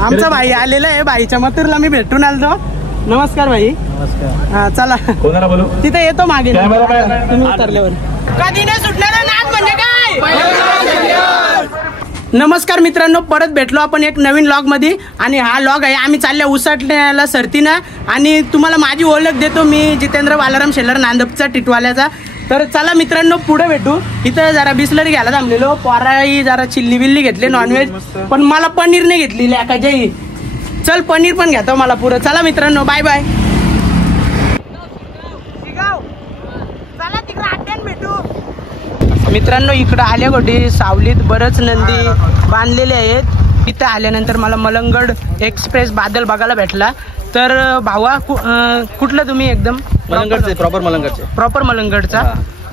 आमचा भाई आलेला आहे, भाईच्या मथुरला मी भेटून आलो. नमस्कार भाई. नमस्कार. हा चला कोणाला बोलू? तिथे येतो मागे तुम्ही उतरल्यावर. कधी नाही सुटणारा नाद म्हणजे काय. नमस्कार मित्रांनो, परत भेटलो आपण एक नवीन लॉग मध्ये. आणि हा लॉग आहे आम्ही चालल्या उसटण्याला सरतीनं. आणि तुम्हाला माझी ओळख देतो, मी जितेंद्र बालाराम शेलार नांदपचा टिटवाल्याचा. तर चला मित्रांनो पुढे भेटू. इथं जरा बिस्लरी घ्यायला थांबलेलो, पोराई जरा चिल्ली बिल्ली घेतले नॉनव्हेज, पण मला पनीर नाही घेतली लेकाच्याही. चल पनीर पण घेतो मला पुरं. चला मित्रांनो, बाय बाय. मित्रांनो इकडं आल्या गोटी सावलीत बरंच नंदी बांधलेले आहेत. इथं आल्यानंतर मला मलंगड एक्सप्रेस बादल बघायला भेटला. तर भावा कुठलं तुम्ही? एकदम मलंगडचे, प्रॉपर मलंगडचा.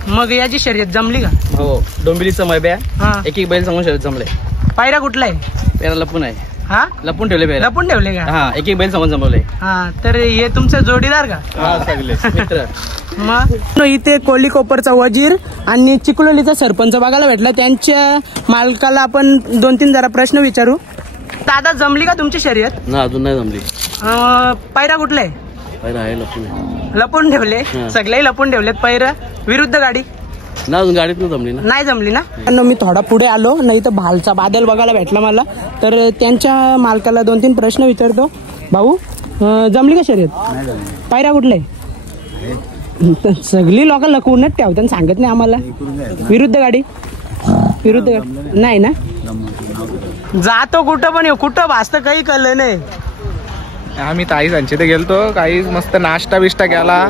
मग याची शर्यत जमली का? हो, डोंबिवलीचं मैब्या एक बैल सांगून शर्यत जमले. पायरा कुठला आहे? त्याला लपून आहे. हा लपून ठेवले. लपून ठेवले का? हा, एक बैल सांगून जमवले. हा, तर हे तुमचे जोडीदार का? हा, सगळे मित्र. मग इथे कोली कोपरचा वजीर आणि चिखलोलीचा सरपंच बघायला भेटला. त्यांच्या मालकाला आपण 2-3 जरा प्रश्न विचारू. दादा जमली का तुमची शर्यत? ना, अजून नाही जमली. पायरा कुठला आहे? पायरा आहे लपून. लपून ठेवले, सगळे लपून ठेवलेत. पायरा विरुद्ध गाडी ना, अजून गाडीत नाही जमली ना. नाही जमली ना. मी थोडा पुढे आलो, नाही तर भालचा बादल बघायला भेटला मला. तर त्यांच्या मालकाला 2-3 प्रश्न विचारतो. भाऊ जमली का शर्यत? पायरा कुठला आहे? सगळी लोक लकवूनच ठेवतात, सांगत नाही आम्हाला. विरुद्ध गाडी नाही ना. जातो कुठं पण कुठं भासतं काही कळलं नाही. आम्ही ताई संचित गेलतो, काही मस्त नाश्ता बिष्टा केला,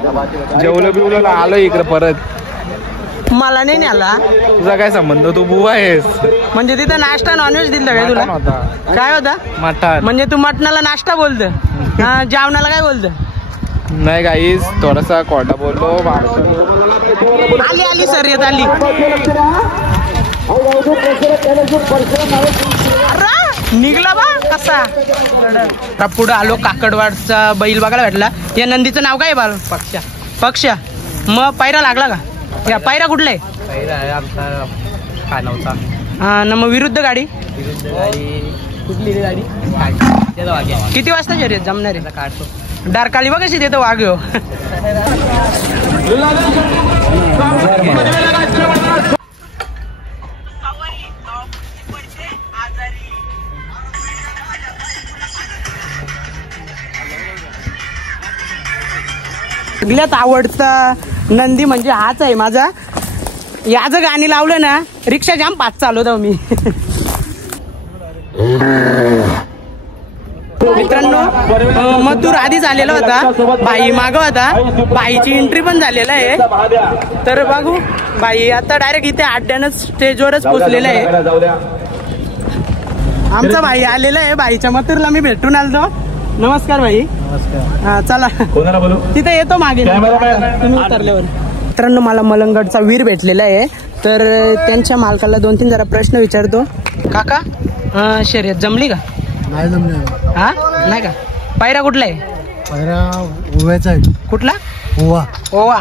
जेवलं बिवलं आलो इकडे परत. मला नाही न्याला. तुझा काय संबंध? तू बुवा आहेस. म्हणजे तिथं नाश्ता नॉनव्हेज दिलं काय तुला? काय होता? मटण. म्हणजे तू मटणाला नाश्ता बोलत, जेवणाला काय बोलत? नाही गाईस, थोडासा कोरडा बोललो. आली शर्यत आली. निघला बा कसा. पुढे आलो, काकडवाडचा बैल बघायला भेटला. या नंदीचं नाव काय? बाल पक्षा. मग पायरा लागला का? या पायरा कुठला आहे? पायरा आहे आमचा खानावचा. हा ना. मग विरुद्ध गाडी कुठली गाडी? किती वाजता शर्यत जमणार आहे? काढतो डारकाळी बघ कशी देतो वाघ. सगळ्यात आवडता नंदी म्हणजे हाच आहे माझा. याचं गाणी लावलं ना, रिक्षा जाम पाच चालवतो मी. मित्रांनो मथुर आधीच आलेला होता, भाई माग होता. भाईची एंट्री पण झालेला आहे. तर बघू, भाई आता डायरेक्ट इथे अड्ड्यानच स्टेजवरच पोहोचलेला आहे. आमचा भाई आलेला आहे, भाईच्या मथुरला मी भेटून आलो. नमस्कार भाई. नमस्कार. हा चला कोणाला बोलू? तिथे येतो मागे तुम्ही उतरल्यावर. मित्रांनो मला मलंगडचा वीर भेटलेला आहे. तर त्यांच्या मालकाला 2-3 जरा प्रश्न विचारतो. काका शर्यत जमली का? नाही जमले. हा नाही का? पायरा कुठला आहे? पायरा ओव्याचा आहे. कुठला? ओवा.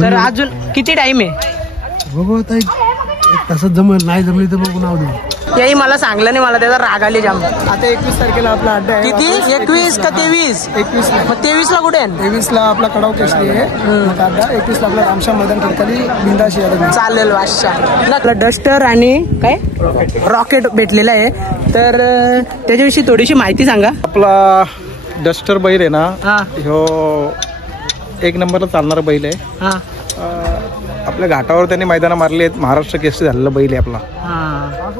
तर अजून किती टाइम आहे? बघू आता एक तासात जमेल. नाही जमली तर बघू नाव देऊ. याही मला सांगलं नाही, मला त्याचा राग आले जाम. आता 21 तारखेला आपला अड्डा आहे. किती? 21 का 23? 21 ला. मग 23 ला कुठे आहे? 23 ला आपला कडाव केसरी आहे अड्डा. 21 ला आपला रामश्याम मैदान ठिकाणी बिंदाशी आहे. चालेल वाशा. डस्टर आणि काय रॉकेट भेटलेला आहे. तर त्याच्याविषयी थोडीशी माहिती सांगा. आपला डस्टर बैल आहे ना, हा ह्यो 1 नंबरला चालणारा बैल आहे. हा आपल्या घाटावर त्यांनी मैदाना मारले आहेत. महाराष्ट्र केसरी झालेला बैल आहे आपला,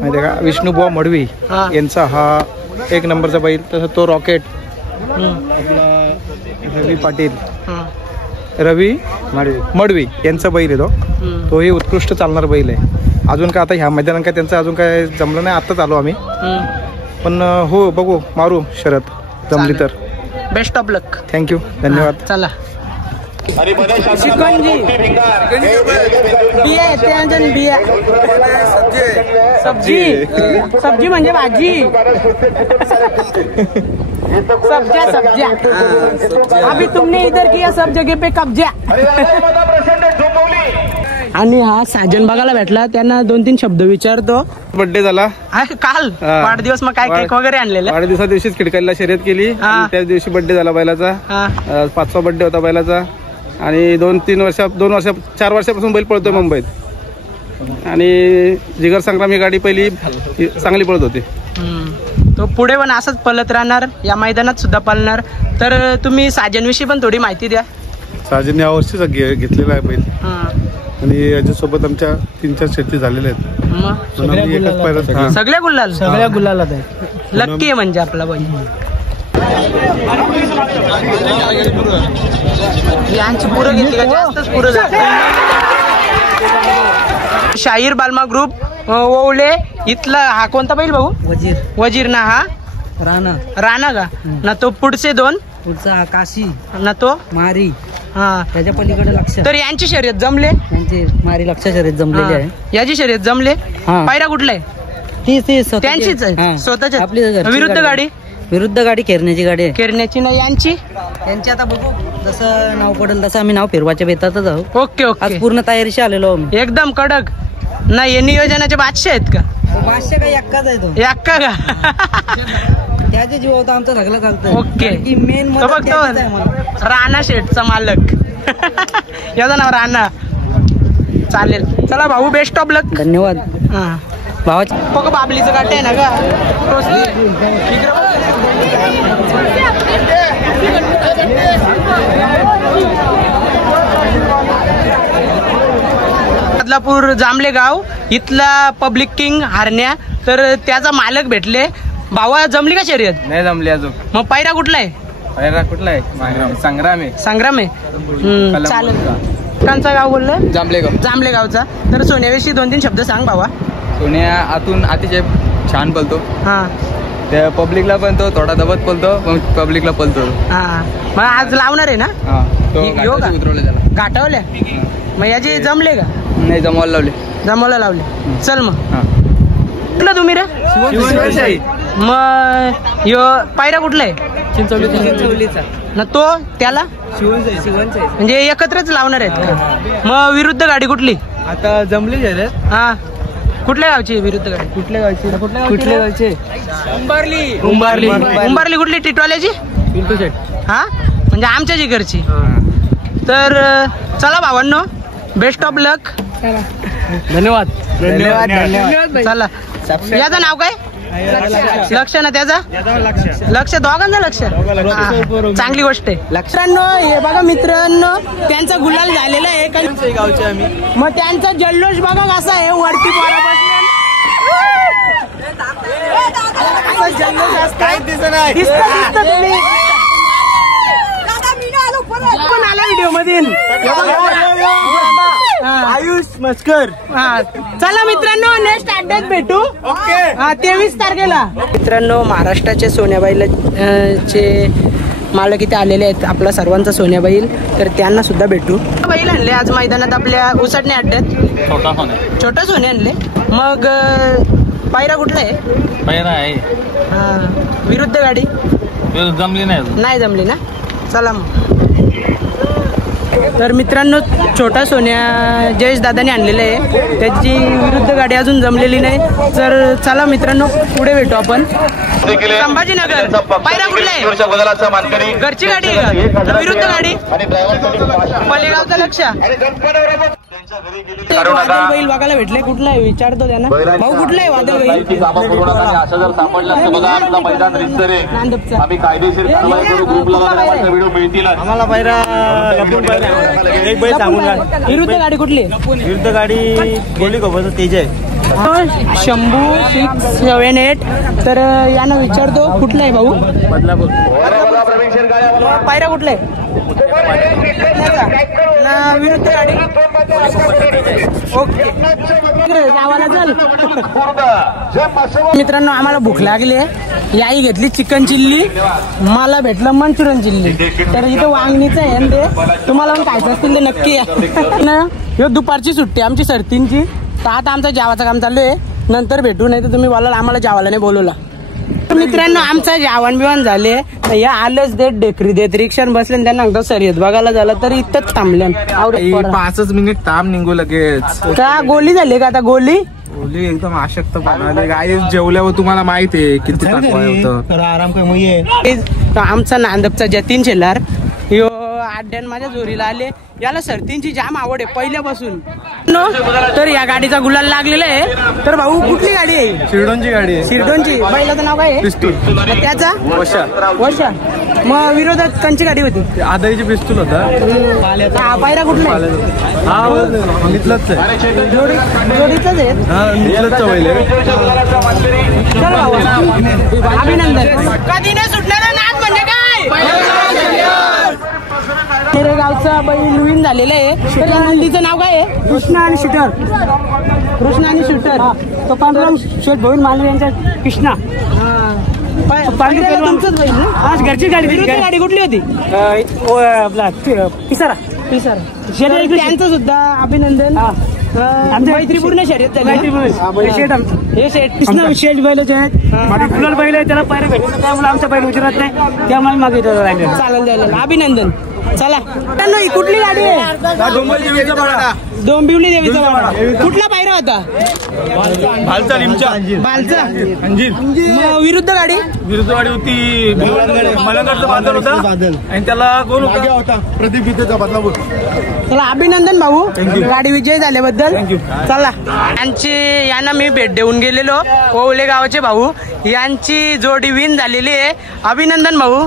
माहिती आहे का? विष्णुबुवा मडवी यांचा हा 1 नंबरचा बैल. तसं तो रॉकेट आपला रवी पाटील, रवी मडवी यांचा बैल आहे. तोही उत्कृष्ट चालणारा बैल आहे. अजून काय आता ह्या मैदानात काय त्यांचं अजून काय जमलं नाही. आत्ताच आलो आम्ही, पण हो बघू, मारू शरद जमली तर. Best of luck. थँक्यू, धन्यवाद. चला शिकंजी बिया येते. बिया सब्जी म्हणजे भाजी. सब्जा. अभी तुमने इधर किया सब जगह पे कब्जा. आणि हा साजन बघायला भेटला, त्यांना 2-3 शब्द विचारतो. बर्थडे झाला काल वाढदिवस, मग काय केक वगैरे आणलेला? वाढदिवसा दिवशीच खिडकालीला शर्यत केली, त्याच दिवशी बर्थडे झाला बैलाचा. 5वा बर्थडे होता बैलाचा आणि 4 वर्षापासून बैल पळतोय मुंबईत. आणि जिगर संग्राम ही गाडी पहिली चांगली पळत होती. तो पुढे पण असंच पळत राहणार, या मैदानात सुद्धा पळणार. तर तुम्ही साजनविषयी पण थोडी माहिती द्या. साजन या वर्षीच घेतलेला आहे बैल आणि याच्यासोबत आमच्या 3-4 शेती झालेल्या आहेत. सगळ्या गुलालात आहे. लक्की आहे म्हणजे आपला बैल. यांची पुरं घेतली का? जास्तच पुरं झालं. शाहीर बालमा ग्रुप ओवले इथला हा कोणता बैल भाऊ? वजीर ना. हा राणा का ना? तो पुढचे 2, पुढचा काशी ना तो मारी. हा, त्याच्या पलीकडे लक्ष. तर यांची शर्यत जमले, यांची मारी लक्ष शर्यत जमलेली आहे. याची शर्यत जमले. पायरा कुठला आहे? ती त्यांचीच आहे स्वतःची. आपली विरुद्ध गाडी खेरण्याची गाडी आहे. खेरण्याची ना यांची आता बघू, जसं नाव पडेल तसं आम्ही नाव फिरवाच्या बेतातच आहोत. ओके आज पूर्ण तयारीशी आलेलो आहोत. एकदम कडक ना. हे नियोजनाचे बादशाह आहेत का? बादशाह काही एक्काच आहे तो. एक्का का? त्याच्या जीवावर आमचा सगळं चालतं. ओके. मेन बघतो राणा शेठचा मालक. याचं नाव राणा. चालेल, चला भाऊ, बेस्ट ऑफ लक. धन्यवाद. भावाची बघ बाबलीचं काट आहे ना का? बदलापूर जांभले गाव इथला पब्लिक किंग हरण्या. तर त्याचा मालक भेटले. भावा, जमली का शर्यत? नाही जमली अजून. मग पायरा कुठला आहे? कुठला आहे? संग्राम आहे. चालेल. कांचा गाव बोललं? जांभले गावचा. तर सोन्याविषयी 2-3 शब्द सांग भावा. सोन्या आतून अतिशय छान पळतो. त्या पब्लिकला पण तो थोडा दबत पळतो, पब्लिकला पळतो. मग आज लावणार आहे ना? उतरवले त्याला घाटावल्या. मग याची जमले का? नाही, जमवायला लावले. चल मग. कुठला तुम्ही रे? मग यो पायरा कुठला आहे? चिंचवलीचा ना. तो त्याला शिवनचा म्हणजे एकत्रच लावणार आहेत का? मग विरुद्ध गाडी कुठली? आता जमली झाले. कुठल्या गावची विरुद्ध गाडी? कुठल्या गावचे? उंबारली. कुठली? टिटवाल्याची? पिंटू शेट. हा, म्हणजे आमच्या जिगरची. तर चला भावांनो, बेस्ट ऑफ लक. धन्यवाद. चला. याचं नाव काय? लक्ष ना. त्याचा लक्ष. दोघांचं लक्ष. चांगली गोष्ट आहे. मित्रांनो, हे बघा मित्रांनो, त्यांचा गुलाल झालेला आहे. गावचे आम्ही. मग त्यांचा जल्लोष बघा कसा आहे वरती पण आला व्हिडिओ मध्ये. आयुष मस्कर. चला मित्रांनो, नेक्स्ट अड्ड्यात भेटू. 23 तारखेला. मित्रांनो, महाराष्ट्राचे सोन्याबाईला चे मालक इथे आलेले आहेत. आपला सर्वांचा सोन्याबाईल. तर त्यांना सुद्धा भेटू. बैल आणले आज मैदानात आपल्या उसडणे अड्ड्यात. छोटा सोने आणले. मग पायरा कुठला आहे? पायरा आहे. विरुद्ध गाडी जमली नाही जमली ना. चला मग. तर मित्रांनो, छोटा सोन्या जयेश दादाने आणलेला आहे. त्याची विरुद्ध गाडी अजून जमलेली नाही. तर चला मित्रांनो, पुढे भेटू आपण. संभाजीनगर. पायरा कुठला आहे? घरची गाडी आहे का? विरुद्ध गाडी पलेगावचं लक्ष. वादळ बैल बघायला भेटले. कुठला आहे विचारतो त्यांना. भाऊ कुठला आहे वादळ बैल? आम्हाला पायरा एक बैल सांगून. विरुद्ध गाडी कुठली? विरुद्ध गाडी गोली गोबर तेज आहे. शंभू 678. तर यांना विचारतो कुठला आहे भाऊ? बदलापूर. पायरा कुठला आहे? विरुद्ध गाडी. ओके. मित्रांनो, आम्हाला भूक लागली आहे. याही घेतली चिकन चिल्ली, मला भेटलं मंचुरियन चिल्ली. तर इथे वांगणीचं आहे आणि ते तुम्हाला पण खायचं असतील तर नक्की या. दुपारची सुट्टी आमची सरतींची. तर आता आमचं जेवाचं काम चालू आहे. नंतर भेटू, नाही तर तुम्ही बोलाल आम्हाला जेवायला नाही बोलवला. तर मित्रांनो आमचं जेवण बिवण झाले या आलंच देत डेकरी देत रिक्षान बसले त्यांना शर्यत बघायला झालं तरी इथंच थांबले 5 मिनिट थांब निघू लगेच का गोली झाली का आता गोली एकदम आशक्त बनवले गाई जेवल्यावर तुम्हाला माहित आहे किती होतं आराम आमचा नांदपचा जतीन शेलार यो आड्यान माझ्या जोरीला आले याला सर्तींची जाम आवड आहे पहिल्यापासून तर या गाडीचा गुलाल लागलेला आहे तर भाऊ कुठली गाडी आहे शिरडोनची गाडी आहे शिरडोनची बैलाचं नाव काय आहे पिस्तूल त्याचा वर्षा मग विरोधात कंची गाडी होती आदाईची पिस्तूल होता पायरा कुठला इथलंच आहे जोडीचाच आहे चल भाऊ अभिनंदन कधी नाही सुटणारा नाद म्हणजे काय मेरे गावचा बैल विन झालेला आहे तर हल्लीचं नाव काय आहे कृष्णा आणि शूटर तो पांडुरंग शेठ भवन मालवे यांचा कृष्णा तुमचंच बैल ना घरची गाडी कुठली होती आपला पिसारा त्यांचं सुद्धा अभिनंदन मैत्रीपूर्ण शर्यत झाली हे शेठ बैलच आहेत माझे फुलाल बैल आहे त्याला पायऱ्या भेटले त्यामुळे आमचा बैल उतरत नाही त्यामुळे मागे चालेल अभिनंदन चला कुठली गाडी आहे डोंबिवली देवीचा वाडा कुठला पायरा होता भालचा विरुद्ध गाडी होती मलंगडचा बादल होता आणि त्याला कोण होता प्रदीप गीतेचा बदलापूर चला अभिनंदन भाऊ गाडी विजय झाल्याबद्दल चला यांना मी भेट देऊन गेलेलो ओवले गावाचे भाऊ यांची जोडी विन झालेली आहे अभिनंदन भाऊ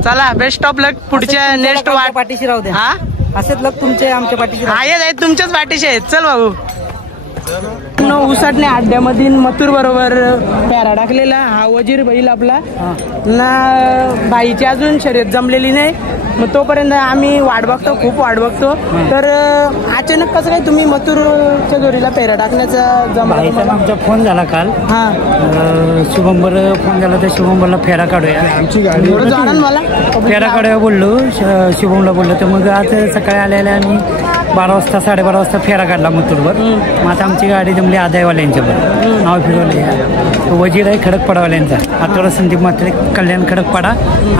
चला बेस्ट ऑफ लक पुढच्या नेक्स्ट पाठीशी राहू द्या असेच लक तुमचे आमच्या पाठीशी आहेत तुमच्याच पाठीशी आहेत चल भाऊ उसाटणे अड्ड्यामधील मथुर बरोबर पॅरा टाकलेला हा वजीर बैल आपला ना बाईची अजून शर्यत जमलेली नाही मग तोपर्यंत आम्ही वाट बघतो खूप वाट बघतो तर अचानक कसं काय तुम्ही मथुरच्या जोडीला पेरा टाकण्याचा जमला आमचा फोन झाला काल शुभंबर फोन झाला तर शुभंबरला फेरा काढूया आमची गाडी मला फेरा काढूया बोललो शुभमला बोललो तर मग आज सकाळी आलेल्या आम्ही 12 वाजता 12:30 वाजता फेरा काढला मथुरवर मग आता आमची गाडी जमली आदायवाल्यांच्यावर नाव फिरवले वजीर आहे खडकपाडावाल्यांचा आठवडा संदीप मात्रे कल्याण खडकपाडा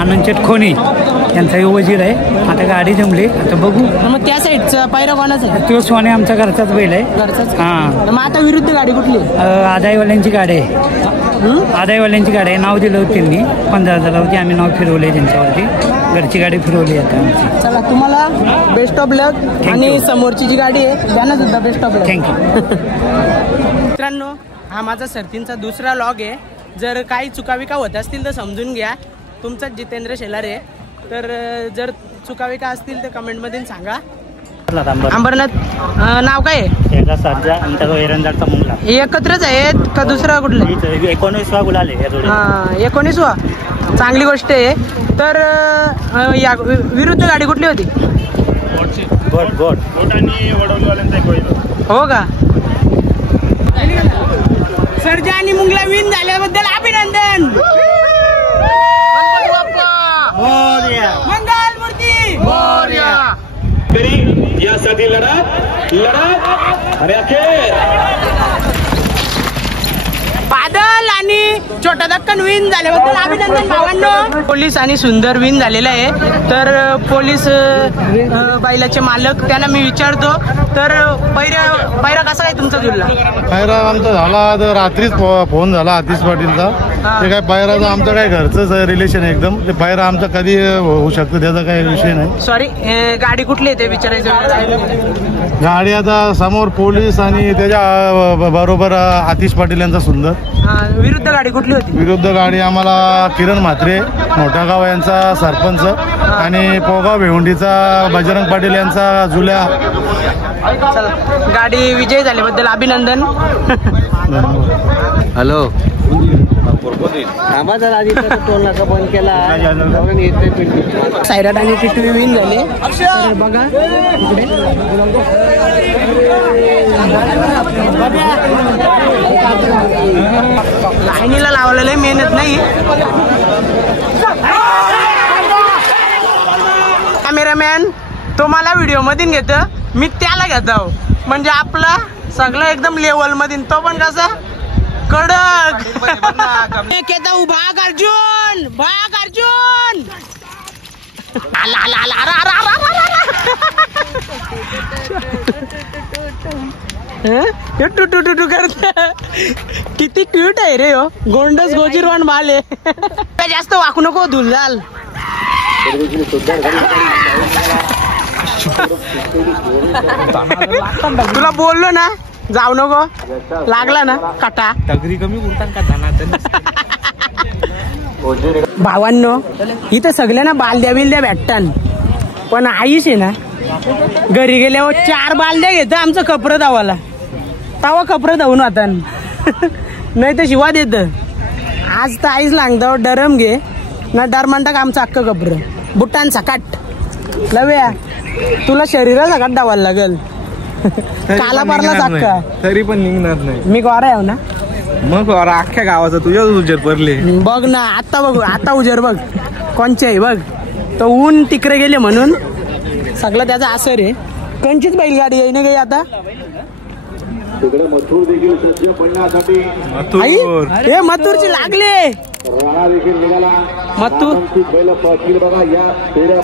आनंदचेट खोनी यांचा वजीर आहे आता गाडी जमली आता बघू मग त्या साईडचा पायरा कोणाचा तो सोने आमचा घरचाच बैल आहे घरचाच मग आता विरुद्ध गाडी कुठली आदायवाल्यांची गाडी आहे आदायवाल्यांची गाडी आहे नाव दिलं होतं त्यांनी 15,000 होती आम्ही नाव फिरवले त्यांच्यावरती घरची गाडी फिरवली आता आमची चला तुम्हाला बेस्ट ऑफ लक आणि समोरची जी गाडी आहे त्यांना सुद्धा बेस्ट ऑफ लक थँक्यू मित्रांनो हा माझा सर्तींचा दुसरा लॉग आहे जर काही चुकाविका होत असतील तर समजून घ्या तुमचाच जितेंद्र शेलार आहे तर जर चुकाविका असतील तर कमेंटमध्ये सांगा अंबरनाथ नाव काय आहे एकत्रच आहेत का दुसरा कुठलं 19वा गुलाल आहे 19वा चांगली गोष्ट आहे तर या विरुद्ध गाडी कुठली होती हो का सर्जा आणि मुंगला विन झाल्याबद्दल अभिनंदन मंगल मूर्ती यासाठी लढत आणि अखेर बादल आणि छोटा दक्कन विन झाल्याबद्दल अभिनंदन भावांनो पोलीस आणि सुंदर विन झालेला आहे तर पोलीस बैलाचे मालक त्यांना मी विचारतो तर पैरा कसा आहे तुमचा जुळला पायरा आमचा झाला तर रात्रीच फोन झाला आतिश पाटीलचा ते काय पायराचं आमचं काय घरचंच रिलेशन आहे एकदम ते पायरा आमचा कधी होऊ शकतो त्याचा काही विषय नाही सॉरी गाडी कुठली आहे ते विचारायचं गाडी आता समोर पोलीस आणि त्याच्या बरोबर आतिश पाटील यांचा सुंदर विरुद्ध गाडी कुठली होती विरुद्ध गाडी आम्हाला किरण म्हात्रे मोठा गाव यांचा सरपंच आणि पोगाव भेवंडीचा बजरंग पाटील यांचा जुल्या चला गाडी विजय झाल्याबद्दल अभिनंदन हॅलो टोलनाका बंद केला सायराट आणि टिटवी विन झाले तर बघा इकडे लाईनीला लावलेलं मेहनत नाही कॅमेरामॅन तो मला व्हिडिओ मधून घेतो मी त्याला घेतो म्हणजे आपला सगळं एकदम लेवल मधून तो पण कसा कडक भाग अर्जुन भाग अर्जुन आला आला आला अरा अरा अरा टू टू टू टू करत किती क्यूट आहे रे हो गोंडस गोजीरवान माल आहे जास्त वाकू नको धुलजाल तुला बोललो ना जाऊ नको लागला ना काटा तगरी कमी उरतात का जाणार भावांनो इथं सगळ्यांना बालद्या बिलद्या भेटतात पण आईश आहे ना घरी गेल्यावर 4 बालद्या घेतं आमचं कपडं धावाला तवा कपडं धावून आता नाही तर शिवा देत आज तर आईच लागतं डरम घे ना डर म्हणतात आमचं अख्खं कपडं बुटान सकाट लव्या तुला शरीरासकट धावायला लागेल काला पारला अख्खा तरी पण निघणार नाही मी गोरा आहे ना मग अख्ख्या गावाचा तुझ्याच उजेड पडले बघ ना आता बघू आता उजेड बघ कोणचे आहे बघ तो ऊन तिकडे गेले म्हणून सगळं त्याचा असर आहे कोणचीच बैलगाडी आहे ना काही आता हे मथुरची लागले मथुर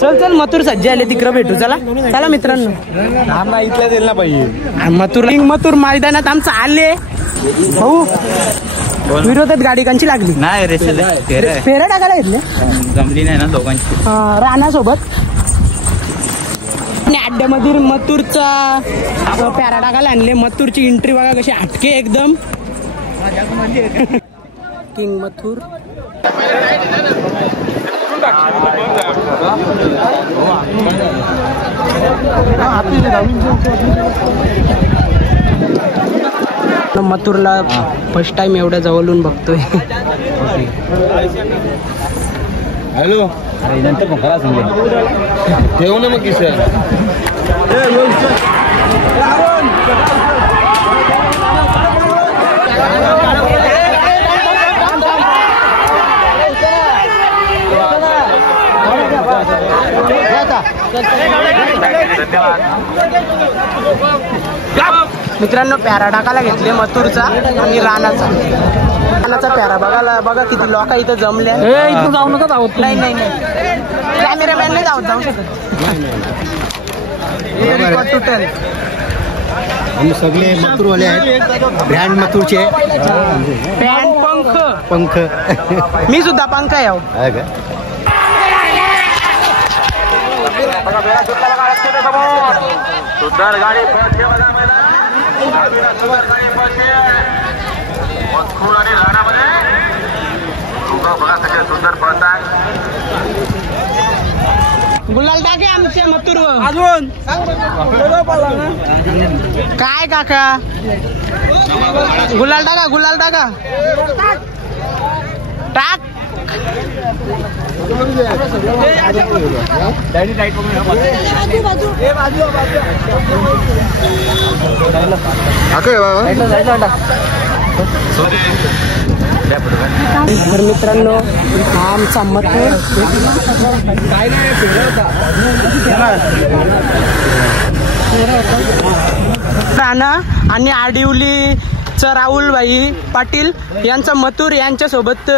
चल चल मथुर सज्ज आले तिकडे भेटू चला चला मित्रांनो इथल्या दिला पाहिजे मथुर मैदानात आमचं आले भाऊ विरोधात गाडी कांची लागली नाही रे फेऱ्या टाकायला घेतले जमली नाही ना दोघांची राणासोबत अड्ड्यामध्ये मथुरचा पॅरा टाकायला आणले मथुरची एंट्री बघा कशी हटके एकदम किंग मथुर मथुरला फर्स्ट टाइम एवढ्या जवळून बघतोय हॅलो अरे नंतर मग खरा सांगेल ठेवू ना मग किस मित्रांनो पॅरा टाकायला घेतले मथुरचा आणि राणाचा पॅरा बघा किती लोक इथं जमले इथं जाऊ नका धावत नाही नाही कॅमेरामॅन नाही जाऊ शकत तुटेल आम्ही सगळे मथुरवाले आहेत ब्रँड मथुरचे पॅन्ट पंख मी सुद्धा पंख आहे सुंदर गाडी सुंदर पळतात गुलाल टाके आमच्या मथुरवर अजून काय काका गुलाल टाका टाक तर मित्रांनो हा आमचा मथुर राणा आणि आडिवलीचं राहुल भाई पाटील यांचा मथुर यांच्यासोबत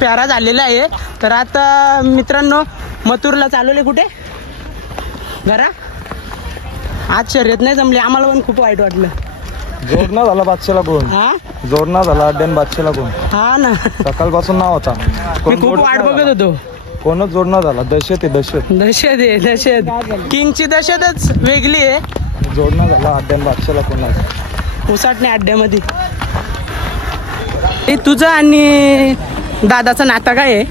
प्यारा झालेला आहे. तर आता मित्रांनो मथुरला चालवले कुठे घरा. आज शर्यत नाही जमली, आम्हाला पण खूप वाईट वाटलं. जोडणा झाला बादशाला कोण, हा जोडणा झाला अड्ड्यान बादशाला कोण. हा ना, सकाळपासून नाव होता, मी खूप वाट बघत होतो. कोणच जोडणा झाला. दहशत आहे, दहशत दहशत आहे, दहशत. किंगची दहशतच वेगळी आहे. जोडणा झाला अड्ड्यान बादशाला कोण उसाटणे अड्ड्यामध्ये. तुझं आणि दादाचं नातं काय आहे?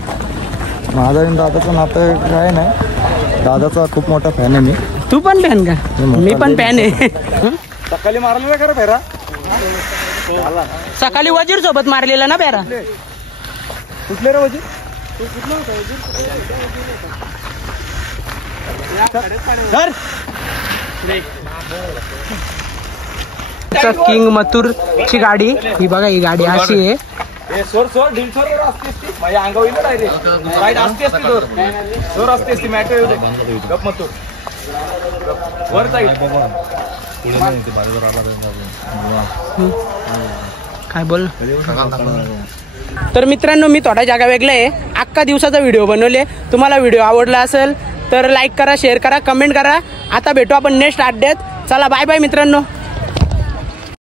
माझा आणि दादाचं नातं काय नाही. दादाचा खूप मोठा फॅन आहे मी. तू पण फॅन का? मी पण फॅन आहे. सकाळी मारलेला नाही खरं फेरा. सकाळी वजीर सोबत मारलेला ना फेरा. कुठले रे वजीर? किंग मथुर ची गाडी ही बघा. ही गाडी अशी आहे. काय बोल. तर मित्रांनो मी थोडा जागा वेगळा आहे, अख्खा दिवसाचा व्हिडिओ बनवले. तुम्हाला व्हिडिओ आवडला असेल तर लाईक करा, शेअर करा, कमेंट करा. आता भेटू आपण नेक्स्ट अड्ड्यात. चला बाय बाय मित्रांनो.